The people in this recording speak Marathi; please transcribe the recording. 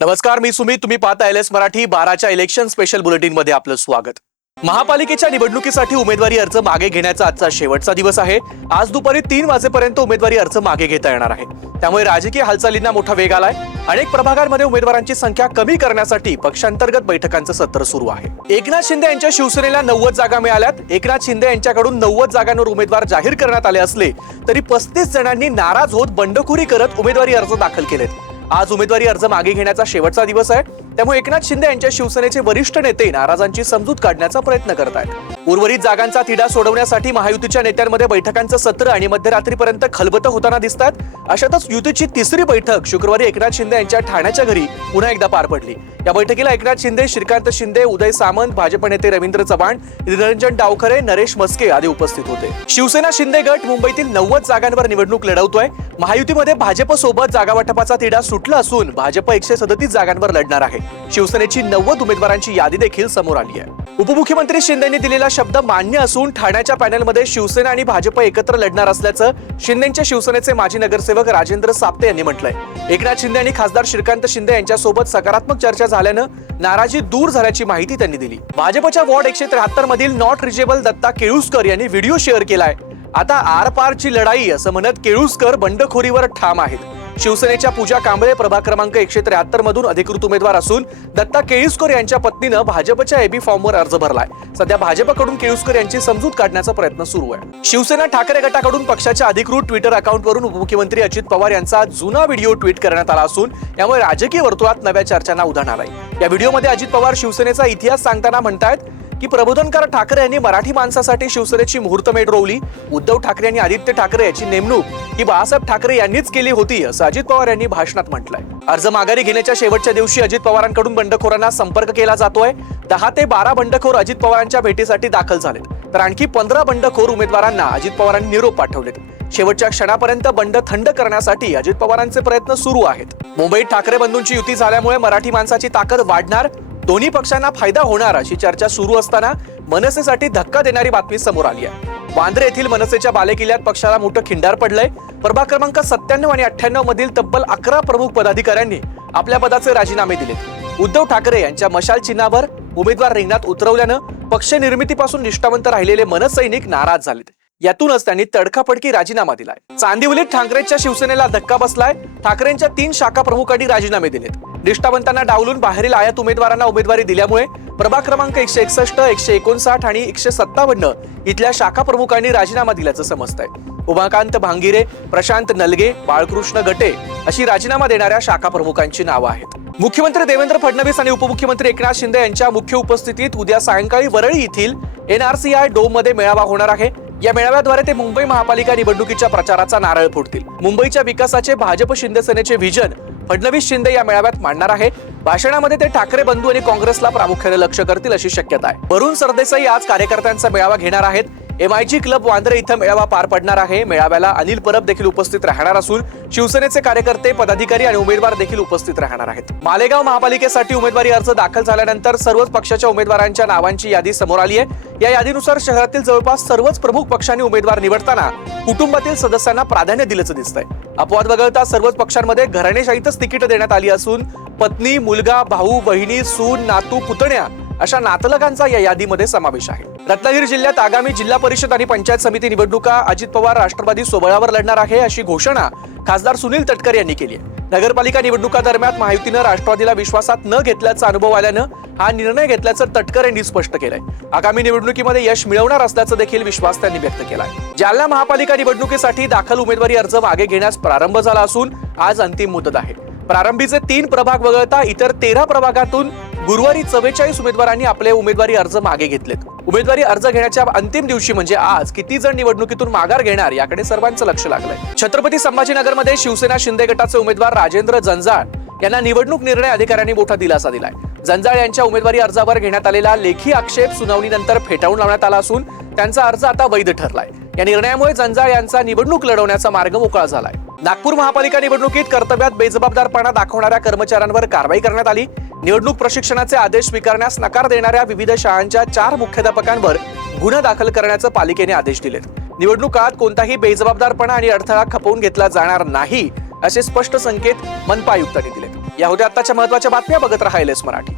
नमस्कार मी सुमित. तुम्ही पाहता एल एस मराठी. बाराच्या इलेक्शन स्पेशल बुलेटिनमध्ये आपलं स्वागत. महापालिकेच्या निवडणुकीसाठी उमेदवारी अर्ज मागे घेण्याचा आजचा शेवटचा दिवस आहे. आज दुपारी तीन वाजेपर्यंत उमेदवारी अर्ज मागे घेता येणार आहे. त्यामुळे राजकीय हालचालींना मोठा वेग आलाय. अनेक प्रभागांमध्ये उमेदवारांची संख्या कमी करण्यासाठी पक्षांतर्गत बैठकांचं सत्र सुरू आहे. एकनाथ शिंदे यांच्या शिवसेनेला नव्वद जागा मिळाल्यात. एकनाथ शिंदे यांच्याकडून नव्वद जागांवर उमेदवार जाहीर करण्यात आले असले तरी पस्तीस जणांनी नाराज होत बंडखोरी करत उमेदवारी अर्ज दाखल केलेत. आज उमेदवारी अर्ज मागे घेण्याचा शेवटचा दिवस आहे. त्यामुळे एकनाथ शिंदे यांच्या शिवसेनेचे वरिष्ठ नेते नाराजांची समजूत काढण्याचा प्रयत्न करत आहेत उर्वरित जागांचा तिढा सोडवण्यासाठी महायुतीच्या नेत्यांमध्ये बैठकांचं सत्र आणि मध्यरात्रीपर्यंत खलबत होताना दिसतात अशातच युतीची तिसरी बैठक शुक्रवारी एकनाथ शिंदे यांच्या ठाण्याच्या घरी पुन्हा एकदा पार पडली. या बैठकीला एकनाथ शिंदे श्रीकांत शिंदे उदय सामंत भाजप नेते रवींद्र चव्हाण निरंजन डावखरे नरेश मस्के आदी उपस्थित होते. शिवसेना शिंदे गट मुंबईतील नव्वद जागांवर निवडणूक लढवतोय. महायुतीमध्ये भाजपसोबत जागावाटपाचा तिडा तिढा सुटला असून भाजप एकशे सदतीस जागांवर लढणार आहे. शिवसेनेची नव्वद उमेदवारांची यादी देखील समोर आली आहे. उपमुख्यमंत्री शिंदेंनी दिलेला शब्द मान्य असून ठाण्याच्या पॅनलमध्ये शिवसेना आणि भाजप एकत्र लढणार असल्याचं शिंदेच्या शिवसेनेचे माजी नगरसेवक राजेंद्र साप्ते यांनी म्हटलंय. एकनाथ शिंदे आणि खासदार श्रीकांत शिंदे यांच्यासोबत सकारात्मक चर्चा झाल्यानं नाराजी दूर झाल्याची माहिती त्यांनी दिली. भाजपच्या वॉर्ड एकशे त्र्याहत्तर मधील नॉट रिजेबल दत्ता केळुसकर यांनी व्हिडिओ शेअर केलाय. आता आरपारची लढाई असं म्हणत केळुसकर बंडखोरीवर ठाम आहेत. शिवसेनेच्या पूजा कांबळे प्रभाग क्रमांक एकशे त्र्याहत्तर मधून अधिकृत उमेदवार असून दत्ता केळुसकर यांच्या पत्नीनं भाजपच्या एबी फॉर्मवर अर्ज भरलाय. सध्या भाजपकडून केळुसकर यांची समजूत काढण्याचा प्रयत्न सुरू आहे. शिवसेना ठाकरे गटाकडून पक्षाच्या अधिकृत ट्विटर अकाउंटवरून उपमुख्यमंत्री अजित पवार यांचा जुना व्हिडिओ ट्विट करण्यात आला असून यामुळे राजकीय वर्तुळात नव्या चर्चांना उधाण आलंय. या व्हिडिओमध्ये अजित पवार शिवसेनेचा इतिहास सांगताना म्हणतायत की प्रबोधनकार ठाकरे यांनी मराठी माणसासाठी शिवसेनेची मुहूर्तमेढ रोवली. उद्धव ठाकरे आणि आदित्य ठाकरे याची नेमणूक ही बाळासाहेब ठाकरे यांनीच केली होती असं अजित पवार यांनी भाषणात म्हटलंय. अर्ज माघारी घेण्याच्या शेवटच्या दिवशी अजित पवारांकडून बंडखोरांना संपर्क केला जातोय. दहा ते बारा बंडखोर अजित पवारांच्या भेटीसाठी दाखल झालेत. तर आणखी पंधरा बंडखोर उमेदवारांना अजित पवारांनी निरोप पाठवलेत. शेवटच्या क्षणापर्यंत बंड थंड करण्यासाठी अजित पवारांचे प्रयत्न सुरू आहेत. मुंबईत ठाकरे बंधूंची युती झाल्यामुळे मराठी माणसाची ताकद वाढणार दोन्ही पक्षांना फायदा होणार अशी चर्चा सुरू असताना मनसेसाठी धक्का देणारी बातमी समोर आली आहे. वांद्रे येथील मनसेच्या बालेकिल्ल्यात पक्षाला मोठं खिंडार पडलंय. प्रभाग क्रमांक सत्त्याण्णव आणि अठ्ठ्याण्णव मधील तब्बल अकरा प्रमुख पदाधिकाऱ्यांनी आपल्या पदाचे राजीनामे दिलेत उद्धव ठाकरे यांच्या मशाल चिन्हावर उमेदवार रिंगणात उतरवल्यानं पक्ष निर्मितीपासून निष्ठावंत राहिलेले मनसैनिक नाराज झालेत. यातूनच त्यांनी तडकाफडकी राजीनामा दिलाय. चांदिवलीत ठाकरेंच्या शिवसेनेला धक्का बसलाय. ठाकरेंच्या तीन शाखा प्रमुखांनी राजीनामे दिलेत. निष्ठावंतांना डावलून बाहेरील आयात उमेदवारांना उमेदवारी दिल्यामुळे प्रभाग क्रमांक एकशे एकसष्ट एकशे एकोणसाठ आणि एकशे सत्तावन्न इथल्या शाखा प्रमुखांनी राजीनामा दिल्याचं समजतंय. उमाकांत भांगिरे प्रशांत नलगे बाळकृष्ण गटे अशी राजीनामा देणाऱ्या शाखा प्रमुखांची नावं आहेत. मुख्यमंत्री देवेंद्र फडणवीस आणि उपमुख्यमंत्री एकनाथ शिंदे यांच्या मुख्य उपस्थितीत उद्या सायंकाळी वरळी येथील एनआरसीआय डोममध्ये मेळावा होणार आहे. या मेळाव्याद्वारे ते मुंबई महापालिका निवडणुकीच्या प्रचाराचा नारळ फोडतील. मुंबईच्या विकासाचे भाजप शिंदेसेनेचे व्हिजन फडणवीस शिंदे या मेळाव्यात मांडणार आहे भाषणामध्ये ते ठाकरे बंधू आणि काँग्रेसला प्रामुख्याने लक्ष करतील अशी शक्यता आहे. वरुण सरदेसाई आज कार्यकर्त्यांचा मेळावा घेणार आहेत. एमआयजी क्लब वांद्रे इथं मेळावा पार पडणार आहे. मेळाव्याला अनिल परब देखील उपस्थित राहणार असून शिवसेनेचे कार्यकर्ते पदाधिकारी आणि उमेदवार देखील उपस्थित राहणार आहेत. मालेगाव महापालिकेसाठी उमेदवारी अर्ज दाखल झाल्यानंतर सर्वच पक्षाच्या उमेदवारांच्या नावांची यादी समोर आली आहे. या यादीनुसार शहरातील जवळपास सर्वच प्रमुख पक्षांनी उमेदवार निवडताना कुटुंबातील सदस्यांना प्राधान्य दिल्याचं दिसतंय. अपवाद वगळता सर्वच पक्षांमध्ये घराणेशाहीतच तिकीट देण्यात आली असून पत्नी मुलगा भाऊ बहिणी सून नातू पुतण्या अशा नातलगांचा या यादीमध्ये समावेश आहे. रत्नागिरी जिल्ह्यात आगामी जिल्हा परिषद आणि पंचायत समिती निवडणुका अजित पवार राष्ट्रवादी सोबळावर लढणार आहे अशी घोषणा खासदार सुनील तटकर यांनी केली आहे. नगरपालिका निवडणुका दरम्यान महायुतीनं राष्ट्रवादीला विश्वासात न घेतल्याचा अनुभव आल्यानं हा निर्णय घेतल्याचं तटकर यांनी स्पष्ट केलंय. आगामी निवडणुकीमध्ये यश मिळवणार असल्याचं देखील विश्वास त्यांनी व्यक्त केलाय. जालना महापालिका निवडणुकीसाठी दाखल उमेदवारी अर्ज मागे घेण्यास प्रारंभ झाला असून आज अंतिम मुदत आहे. प्रारंभीचे तीन प्रभाग वगळता इतर तेरा प्रभागातून गुरुवारी चव्वेचाळीस उमेदवारांनी आपले उमेदवारी अर्ज मागे घेतलेत. उमेदवारी अर्ज घेण्याच्या अंतिम दिवशी म्हणजे आज किती जण निवडणुकीतून माघार घेणार याकडे सर्वांचं लक्ष लागलंय. छत्रपती संभाजीनगरमध्ये शिवसेना शिंदे गटाचे उमेदवार राजेंद्र जंजाळ यांना निवडणूक निर्णय अधिकाऱ्यांनी मोठा दिलासा दिलाय. जंजाळ यांच्या उमेदवारी अर्जावर घेण्यात आलेला लेखी आक्षेप सुनावणीनंतर फेटाळून लावण्यात आला असून त्यांचा अर्ज आता वैध ठरलाय. या निर्णयामुळे जंजाळ यांचा निवडणूक लढवण्याचा मार्ग मोकळा झालाय. नागपूर महापालिका निवडणुकीत कर्तव्यात बेजबाबदारपणा दाखवणाऱ्या कर्मचाऱ्यांवर कारवाई करण्यात आली. निवडणूक प्रशिक्षणाचे आदेश स्वीकारण्यास नकार देणाऱ्या विविध शाळांच्या चार मुख्याध्यापकांवर गुन्हा दाखल करण्याचं पालिकेने आदेश दिलेत. निवडणुकात कोणताही बेजबाबदारपणा आणि अडथळा खपवून घेतला जाणार नाही असे स्पष्ट संकेत मनपा आयुक्तांनी दिलेत. या होत्या आत्ताच्या महत्त्वाच्या बातम्या बघत राहिलेस मराठी.